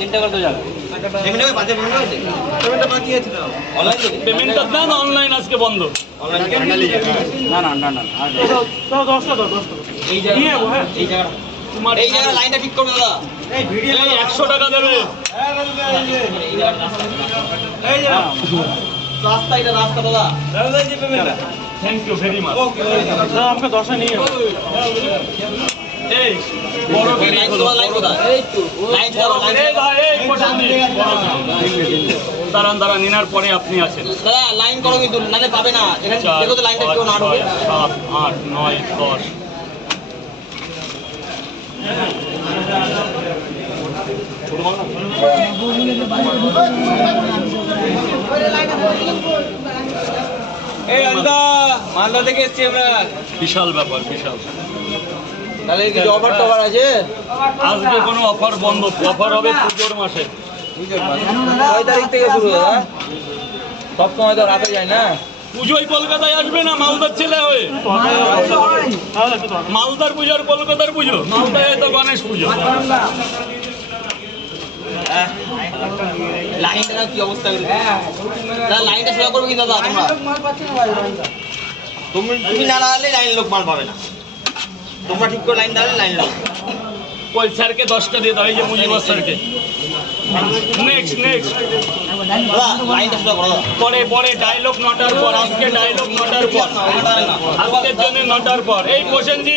তিনটা করে তো যাবে পেমেন্ট হবে বাজে বন্ধ আছে পেমেন্টটা বাকি আছে না অনলাইন পেমেন্টটা না অনলাইন আজকে বন্ধ অনলাইন হ্যান্ডেল না না না না তো 10 টাকা এই জায়গা এই জায়গা তোমার এই জায়গা লাইনটা ঠিক করো দাদা এই ভিডিও 100 টাকা দেবে এই জায়গা এই যে রাস্তা এটা রাস্তা দাদা দাদা যে পেমেন্টটা thank you very much okay দাদা আমাকে 10 নিয়ে এই বড় গাড়ি হলো লাইন কোথায় এই তো লাইন ধরো এই ভাই এই পছন্দ দাঁড়ান দাঁড়ান নিনার পরে আপনি আছেন দাদা লাইন করো কিন্তু নালে পাবে না এখানে দেখো তো লাইনটা কেউ না ঢোকে 7 8 9 10 এই আন্দা মালদা থেকে এসেছি আমরা বিশাল ব্যাপার বিশাল তাহলে কিছু অফার টফার আছে আজকে কোনো অফার বন্ধ অফার হবে পুজোর মাসে কয় তারিখ থেকে শুরু দাদা সব সময় তো রাতে যায় না পুজোয় কলকাতায় আসবে না মালদার ছেলে হয়ে মালদার পুজোর কলকাতার পুজো মালদায় তো গণেশ পুজো লাইনটা কি অবস্থা দাদা লাইনটা সোজা করবে কি দাদা তোমরা তুমি না দাঁড়ালে লাইন লোক মাল পাবে না তোমরা ঠিক করে লাইন দাঁড়ালে লাইন লোক ওই স্যারকে 10টা দিয়ে দাও এই যে মুজিবর স্যারকে নেক্সট দাদা লাইনটা সোজা করো পরে পরে ডায়লগ নটার পর আজকে ডায়লগ নটার পর আজকের জন্য নটার পর এই প্রসেনজি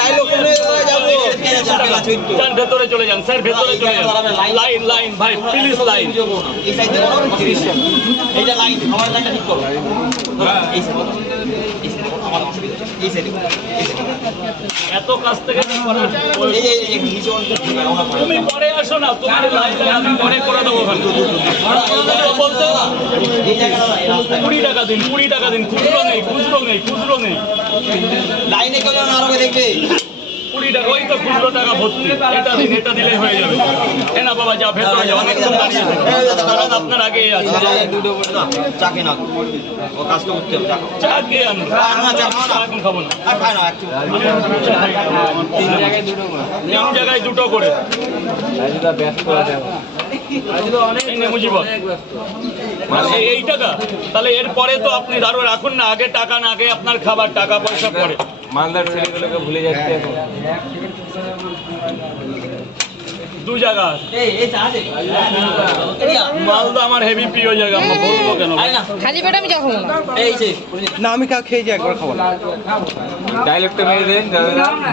ডায়লগ শুনে যাবো যান ভেতরে চলে যান স্যার ভেতরে চলে যান লাইন লাইন ভাই প্লিজ লাইন এই সাইডে করো এইটা লাইন আমার লাইনটা ঠিক করো এই সাইডে এই সাইডে আমার অসুবিধা এই সাইডে এই সাইডে এত কাছ থেকে এই নিচে তুমি পরে আসো না তোমার লাইন আমি পরে করে দেবো ওখানে বলতে 20 টাকা দিন 20 টাকা দিন খুচরো নেই লাইনে কেউ যেন আরো দেখবে 20 টাকা ওই তো 15 টাকা ভর্তি এটা দিলে হয়ে যাবে না বাবা যা ভেতরে যাও অনেকক্ষণ দাঁড়িয়ে থাকো আপনার আগে আছে চাকে না ও কাজ তো করতে হবে চাকে আনো এখন খাবো না আর খায় না একটু তিন জায়গায় দুটো করে এই টাকা তাহলে এরপরে তো আপনি দাঁড়ো রাখুন না আগে টাকা না আগে আপনার খাবার টাকা পয়সা পরে মালদার ছেলেগুলোকে ভুলে যাচ্ছে এখন দু জায়গা মালদা আমার হেভি প্রিয় জায়গা আমরা বলবো কেন খালি পেটে আমি যখন এই যে না আমি কাউ খেয়েছি একবার খাবো না ডায়লগটা মেরে দেন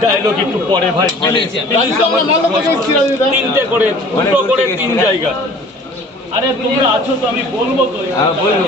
ডায়লগ একটু পরে ভাই প্লিজ তিনটে করে দুটো করে তিন জায়গা আরে তোমরা আছো তো আমি বলবো তো বলবো